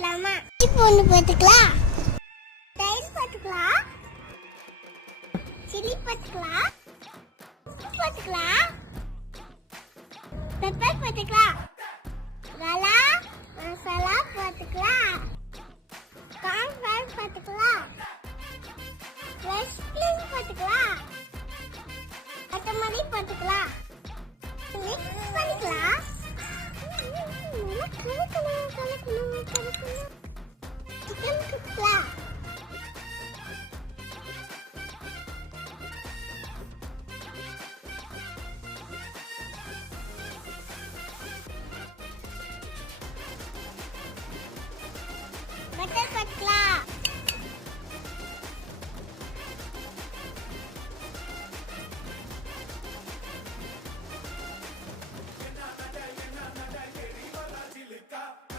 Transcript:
செய்யலாமா? இப்போ ஒன்று போட்டுக்கலாம். தயிர் போட்டுக்கலாம். சில்லி போட்டுக்கலாம். உப்பு போட்டுக்கலாம். பெப்பர் போட்டுக்கலாம். கரம் மசாலா போட்டுக்கலாம். கார்ன்ஃப்ளவர் போட்டுக்கலாம். ஃப்ரெஷ் கிரீம் போட்டுக்கலாம். கொத்தமல்லி போட்டுக்கலாம். மிக்ஸ் பண்ணிக்கலாம். நல்லா கலக்கணும்.